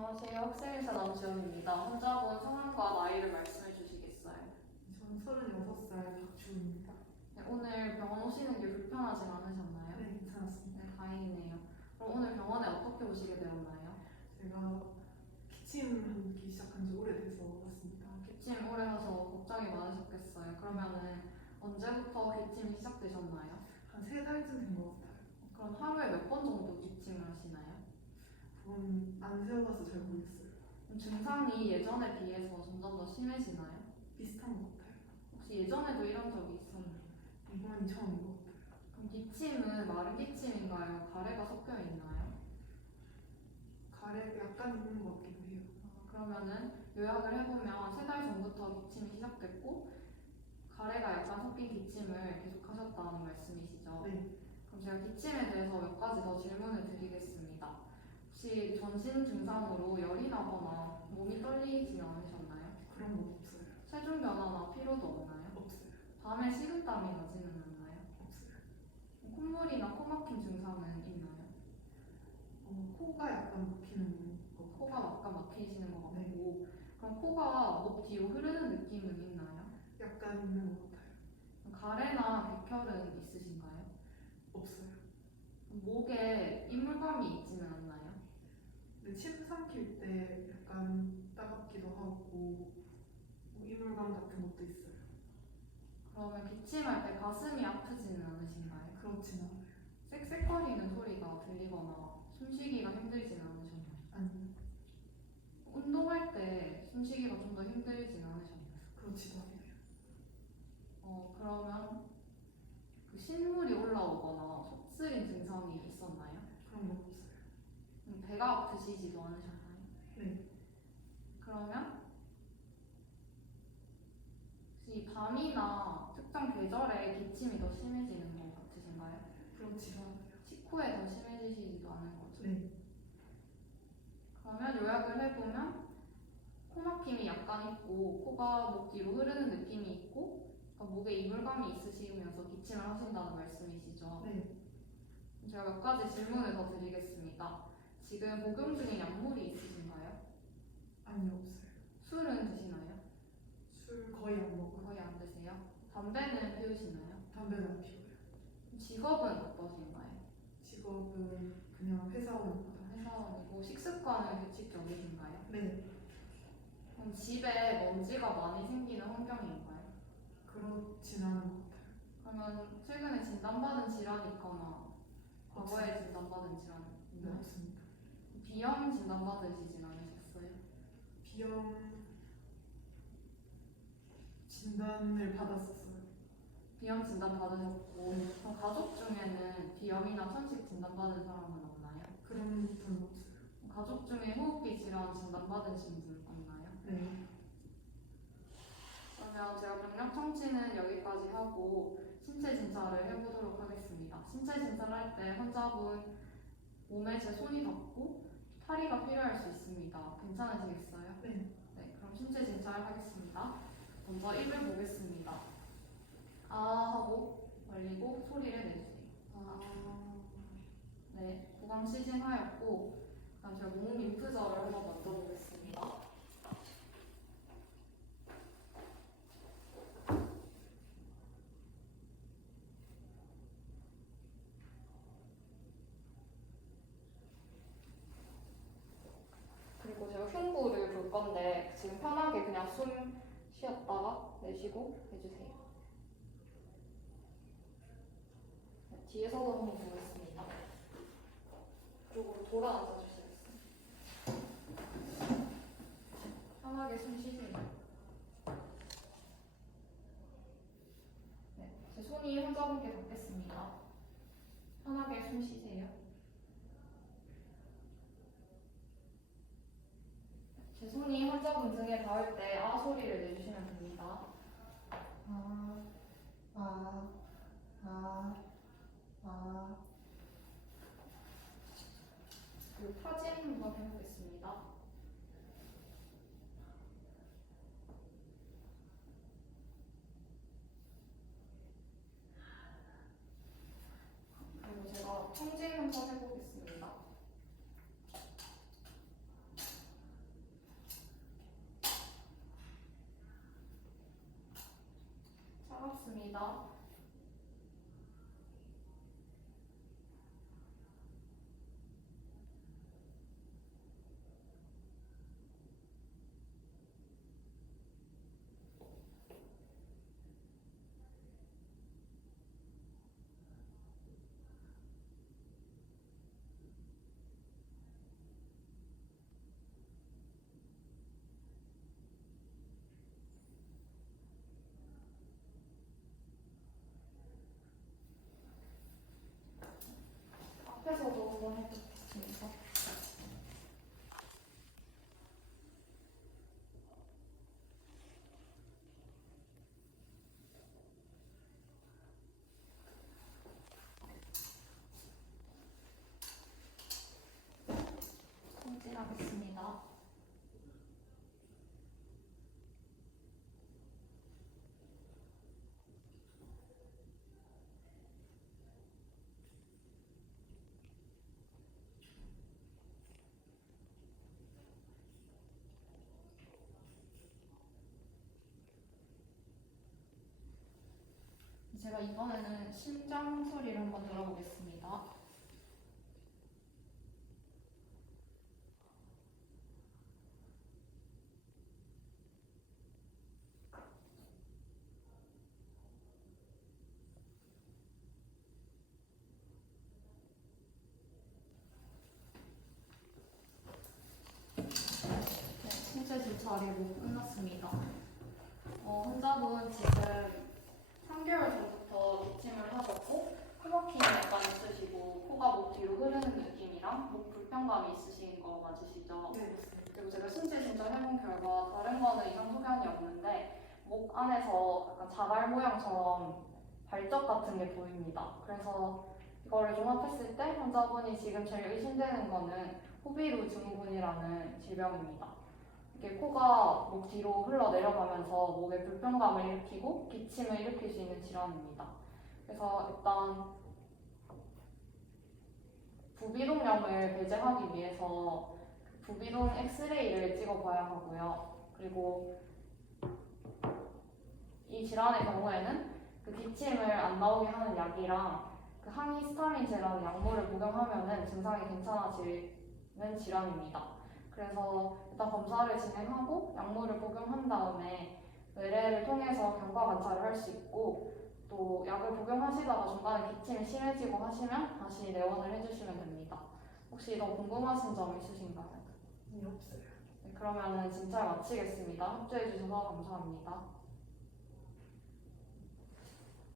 안녕하세요. 학생회사 남지원입니다. 환자분 성함과 나이를 말씀해 주시겠어요? 저는 36살 박주입니다. 네, 오늘 병원 오시는 게 불편하지 않으셨나요? 네, 괜찮았습니다. 네, 다행이네요. 그럼 오늘 병원에 어떻게 오시게 되었나요? 제가 기침하기 시작한 지 오래돼서 왔습니다. 기침 오래 하셔서 걱정이 많으셨겠어요. 그러면은 언제부터 기침이 시작되셨나요? 한 3달쯤 된 것 같아요. 그럼 하루에 몇 번 정도 기침을 하시나요? 그건 안 세워봐서 잘 모르겠어요. 그럼 증상이 예전에 비해서 점점 더 심해지나요? 비슷한 것 같아요. 혹시 예전에도 이런 적이 있었나요? 이번이 처음인 것 같아요. 그럼 기침은 마른 기침인가요? 가래가 섞여 있나요? 가래가 약간 있는 것 같기도 해요. 그러면은 요약을 해보면 3달 전부터 기침이 시작됐고 가래가 약간 섞인 기침을 계속 하셨다는 말씀이시죠? 네, 그럼 제가 기침에 대해서 몇 가지 더 질문을 드리겠습니다. 혹시 전신 증상으로 열이 나거나 몸이 떨리진 않으셨나요? 그런 거 없어요. 체중 변화나 피로도 없나요? 없어요. 밤에 식은땀이 나지는 않나요? 없어요. 콧물이나 코 막힘 증상은 있나요? 코가 약간 막히는 것 같아요. 코가 약간 막히시는 것 네. 같고 그럼 코가 목 뒤로 흐르는 느낌은 있나요? 약간 있는 것 같아요. 가래나 백혈은 있으신가요? 없어요. 목에 이물감이 있지는 않나요? 근데 침 삼킬 때 약간 따갑기도 하고 뭐 이물감 같은 것도 있어요. 그러면 기침할 때 가슴이 아프지는 않으신가요? 그렇진 않아요. 쌕쌕거리는 소리가 들리거나 숨쉬기가 힘들지는 않으셨나요? 아니요. 운동할 때 숨쉬기가 좀 더 힘들지는 않으셨나요? 그렇지도 않아요. 그러면 그 신물이 올라오거나 속쓰림 증상이 있었나요? 그런 거 없어요. 배가 아프시지도 않으셨나요? 네. 그러면 혹시 밤이나 특정 계절에 기침이 더 심해지는 것 같으신가요? 그렇지도 않아요. 식후에 더 심해지시지도 않은 거죠? 네. 그러면 요약을 해보면 코 막힘이 약간 있고 코가 목 뒤로 흐르는 느낌이 있고 목에 이물감이 있으시면서 기침을 하신다는 말씀이시죠? 네. 제가 몇 가지 질문을 더 드리겠습니다. 지금 복용 중인 약물이 있으신가요? 아니요, 없어요. 술은 드시나요? 술 거의 안 먹어요. 거의 안 드세요? 담배는 피우시나요? 담배는 안 피워요. 직업은 어떠신가요? 직업은 그냥 회사원입니다. 회사원이고 식습관은 규칙적이신가요? 네. 그럼 집에 먼지가 많이 생기는 환경인가요? 그렇진 않은 것 같아요. 그러면 최근에 진단받은 질환이 있거나 과거에 진단받은 질환 네, 있나요? 없습니다. 비염 진단받으시진 않으셨어요? 비염 진단을 받았었어요. 비염 진단 받으셨고 그럼 가족 중에는 비염이나 천식 진단받은 사람은 없나요? 그런 분은 없어요. 가족 중에 호흡기 질환 진단받으신 분 없나요? 네. 그러면 제가 병력 청취는 여기까지 하고 신체 진찰을 해보도록 하겠습니다. 신체 진찰을 할 때 환자분 몸에 제 손이 닿고 탈의가 필요할 수 있습니다. 괜찮으시겠어요? 네. 네, 그럼 신체 진찰을 하겠습니다. 먼저 입을 보겠습니다. 아 하고 벌리고 소리를 내주세요. 아. 네, 구강 시진하였고 그다음 제가 몸 림프절을 한번 만져보겠습니다. 그리고 제가 흉부를 볼 건데 지금 편하게 그냥 숨 쉬었다가 내쉬고 해주세요. 네, 뒤에서도 한번 보겠습니다. 그리고 돌아 앉아주시겠어요? 편하게 숨 쉬세요. 네, 제 손이 환자분께 닿겠습니다. 편하게 숨 쉬세요. 제 손이 환자분 등에 닿을 때 아 소리를 내주시면 됩니다. 아, 아, 아, 아. 그리고 타진 한번 해보겠습니다. 그리고 제가 청진 한번 해보겠습니다. 시작하겠습니다. 앞에서도 한번 해보겠습니다. 손질하겠습니다. 제가 이번에는 심장 소리를 한번 들어보겠습니다. 네, 신체질 자리로 끝났습니다. 환자분 지금 3개월 전부터 기침을 하셨고 코막힘이 약간 있으시고 코가 목 뒤로 흐르는 느낌이랑 목 불편감이 있으신 거 맞으시죠? 네. 그리고 제가 신체 진찰 해본 결과 다른 거는 이상 소견이 없는데 목 안에서 약간 자갈 모양처럼 발적 같은 게 보입니다. 그래서 이거를 종합했을 때 환자분이 지금 제일 의심되는 거는 호비루 증후군이라는 질병입니다. 이게 코가 목 뒤로 흘러 내려가면서 목에 불편감을 일으키고 기침을 일으킬 수 있는 질환입니다. 그래서 일단 부비동염을 배제하기 위해서 부비동 엑스레이를 찍어봐야 하고요. 그리고 이 질환의 경우에는 그 기침을 안 나오게 하는 약이랑 그 항히스타민제라는 약물을 복용하면은 증상이 괜찮아지는 질환입니다. 그래서 일단 검사를 진행하고 약물을 복용한 다음에 외래를 통해서 경과 관찰을 할 수 있고 또 약을 복용하시다가 중간에 기침이 심해지고 하시면 다시 내원을 해주시면 됩니다. 혹시 더 궁금하신 점 있으신가요? 없어요. 네, 그러면은 진찰 마치겠습니다. 협조해 주셔서 감사합니다.